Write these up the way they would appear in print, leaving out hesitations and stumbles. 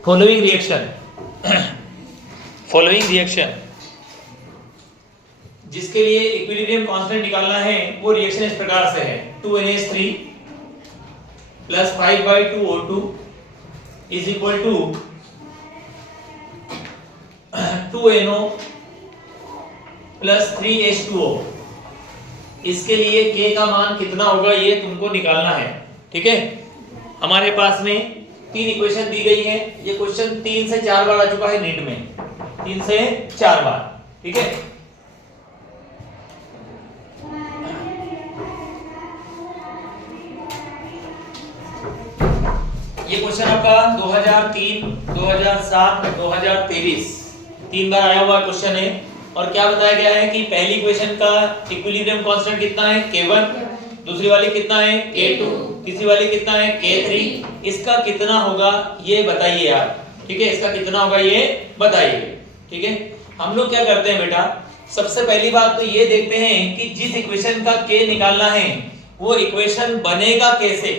Following reaction जिसके लिए equilibrium constant निकालना है वो रिएक्शन इस प्रकार से है 2NH3 plus 5/2O2 is equal to 2NO plus 3H2O। इसके लिए K का मान कितना होगा ये तुमको निकालना है। ठीक है, हमारे पास में तीन इक्वेशन दी गई है। ये क्वेश्चन 3 से 4 बार आ चुका है नीट में, 3 से 4 बार। ठीक है, ये क्वेश्चन आपका 2003, 2007, 2023 तीन बार आया हुआ क्वेश्चन है। और क्या बताया गया है कि पहली इक्वेशन का इक्विलिब्रियम कांस्टेंट कितना है K1, दूसरी वाली कितना है K2, तीसरी वाली कितना है K3। इसका कितना होगा ये बताइए आप। ठीक है, इसका कितना होगा ये बताइए। ठीक है, हम लोग क्या करते हैं बेटा, सबसे पहली बात तो ये देखते हैं कि जिस इक्वेशन का K निकालना है वो इक्वेशन बनेगा कैसे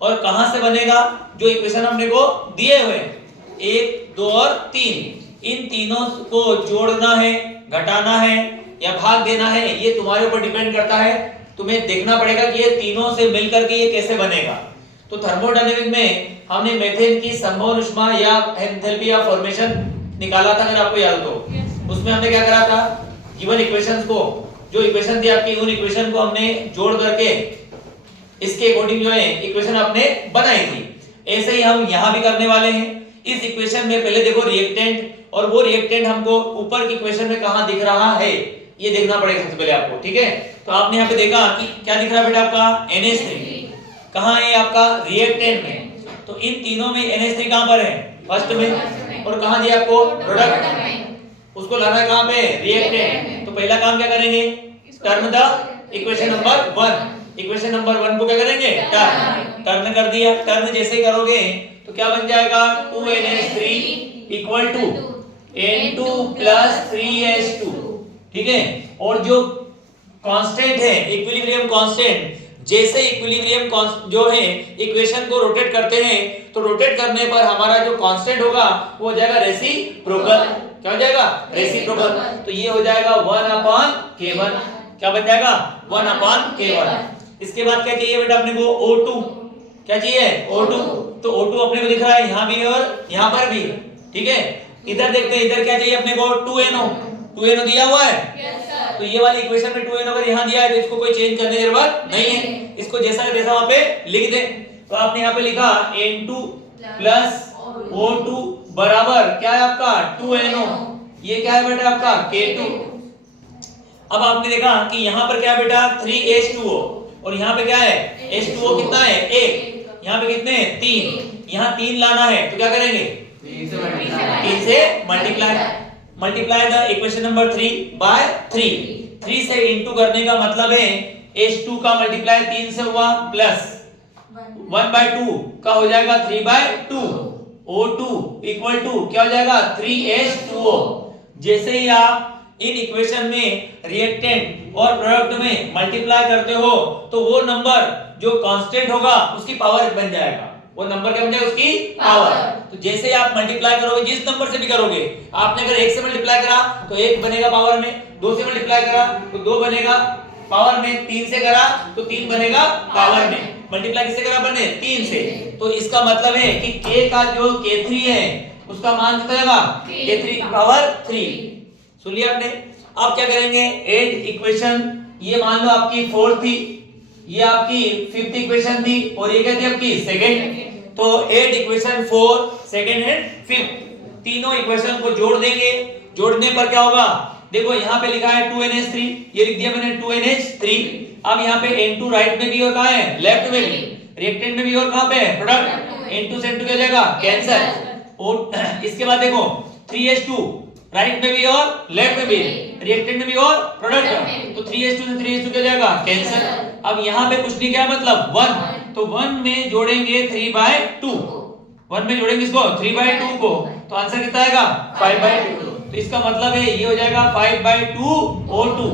और कहां से बनेगा। जो इक्वेशन हमने को दिए हुए 1, 2 और 3, इन तीनों को जोड़ना है, घटाना है या भाग देना है, ये तुम्हारे ऊपर डिपेंड करता है। तुम्हें देखना पड़ेगा कि ये तीनों से मिलकर के ये कैसे बनेगा। तो थर्मोडायनेमिक में हमने मीथेन की संभव ऊष्मा या एंथैल्पी या फॉर्मेशन निकाला था, अगर आपको याद हो। उसमें हमने क्या करा था, गिवन इक्वेशंस को, जो इक्वेशन थी आपकी, उन इक्वेशन को हमने जोड़ करके इसके अकॉर्डिंग जो है इक्वेशन आपने बनाई थी। ऐसे ही हम यहां भी करने वाले हैं। इस इक्वेशन में पहले देखो रिएक्टेंट, और वो रिएक्टेंट हमको ऊपर की इक्वेशन में कहां दिख रहा है ये देखना पड़ेगा सबसे पहले आपको। ठीक है, तो आपने यहाँ पे देखा कि क्या दिख रहा है बेटा आपका NH3 कहां है आपका रिएक्टेंट में। तो इन तीनों में NH3 कहां पर है, फर्स्ट में, और कहां दिया आपको प्रोडक्ट, उसको लाना है कहां पे रिएक्टेंट। तो पहला काम क्या करेंगे, turn the equation number 1। Equation number 1 को क्या करेंगे, टर्न कर दिया। टर्न जैसे करोगे तो क्या बन जाएगा 2NH3 equal to N2 plus 3H2। ठीक है, और जो कांस्टेंट है इक्विलिब्रियम कांस्टेंट, जैसे इक्विलिब्रियम जो है इक्वेशन को रोटेट करते हैं तो रोटेट करने पर हमारा जो कांस्टेंट होगा वो हो जाएगा रेसिप्रोकल। क्या हो जाएगा, रेसिप्रोकल। तो ये हो जाएगा 1/K1। क्या बन जाएगा 1/K1। इसके बाद क्या चाहिए बेटा अपने को O2। क्या चाहिए O2। तो O2 अपने को दिख रहा है यहां भी और यहां पर भी। ठीक है, इधर देखते हैं, इधर क्या चाहिए अपने को 2NO। 2NO दिया हुआ है। तो ये वाली इक्वेशन में 2NO अगर यहां दिया है तो इसको कोई चेंज करने की जरूरत नहीं है, इसको जैसा का जैसा वहां पे लिख दे। तो आपने यहां पे लिखा N2 प्लस O2 बराबर क्या है आपका 2NO। ये क्या है बेटा आपका K2। अब आपने देखा कि यहां पर क्या है बेटा 3H2O, और यहाँ पे क्या है H2O कितना है 1, यहाँ पे कितने हैं 3, यहाँ 3 लाना है तो क्या करेंगे 3 से multiply the equation number 3 by 3। 3 से इनटू करने का मतलब है H2 का मल्टीप्लाई 3 से हुआ प्लस 1/2 का हो जाएगा 3/2। O2 इक्वल टू क्या हो जाएगा 3H2O। जैसे ही आप इन इक्वेशन में रिएक्टेंट और प्रोडक्ट में मल्टीप्लाई करते हो तो वो नंबर जो कांस्टेंट होगा उसकी पावर बन जाएगा। वो नंबर क्या बन जाएगा, उसकी पावर। तो जैसे आप मल्टीप्लाई करोगे, जिस नंबर से भी करोगे, आपने अगर 1 से मल्टीप्लाई करा तो 1 बनेगा पावर में, 2 से मल्टीप्लाई करा तो 2 बनेगा पावर में, 3 से करा तो 3 बनेगा पावर में। मल्टीप्लाई किससे करा बने 3 से। तो इसका मतलब है कि K का जो K3 है उसका मान कितना आएगा K3 पावर 3। सुन लिया आपने। अब क्या करेंगे, एड इक्वेशन, ये मान लो आपकी 4th थी, ये आपकी 5th इक्वेशन थी, और ये क्या थी आपकी 2nd। तो add equation 4, 2nd and 5th, तीनों इक्वेशन को जोड़ देंगे। जोड़ने पर क्या होगा, देखो यहाँ पे लिखा है 2NH3, ये लिख दिया मैंने 2NH3। अब यहाँ पे N2 राइट में भी और कहाँ है लेफ्ट में भी, रिएक्टेंट में भी और कहाँ पे है प्रोडक्ट। N2 से N2 क्या हो जाएगा कैंसिल। और इसके बाद देखो 3H2 राइट में भी और लेफ्ट में भी, रिएक्टेंट में भी और प्रोडक्ट में, तो 3H2 से 3H2 क्या जाएगा कैंसिल। अब यहाँ पे कुछ नहीं, क्या मतलब 1, तो 1 में जोड़ेंगे 3/2, 1 में जोड़ेंगे इसको 3/2 को, तो आंसर कितना आएगा 5/2। तो इसका मतलब है ये हो जाएगा 5/2 O2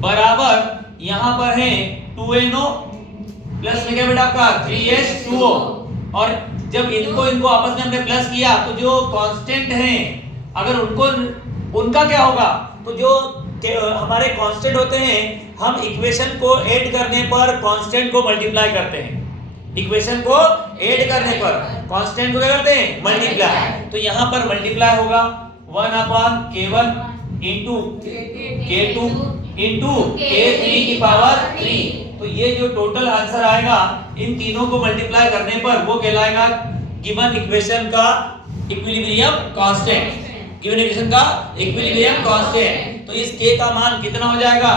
बराबर यहाँ पर है 2NO प्लस में क्या बेटा आपका 3H2O। और जब इनको आपस में हमने प्लस किया तो जो कांस्टेंट हैं अगर उनका क्या होगा, तो जो हमारे कांस्टेंट होते हैं हम इक्वेशन को ऐड करने पर कांस्टेंट को मल्टीप्लाई करते हैं। इक्वेशन को ऐड करने पर कांस्टेंट को क्या करते हैं, मल्टीप्लाई। तो यहां पर मल्टीप्लाई होगा 1/k1 into k2 into k3 की पावर 3। तो ये जो टोटल आंसर आएगा इन तीनों को मल्टीप्लाई करने पर वो कहलाएगा गिवन इक्वेशन का इक्विलिब्रियम कांस्टेंट। गिवन इक्वेशन का इक्विलिब्रियम कांस्टेंट। तो इस k का मान कितना हो जाएगा,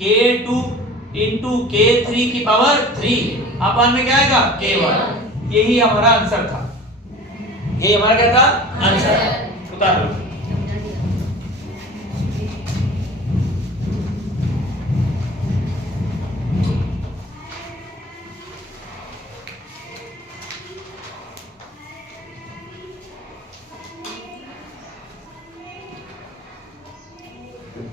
k2 इंटू k3 की पावर 3 अपन में क्या आएगा k1। यही हमारा आंसर था, यही हमारा क्या था आंसर। उतार लो।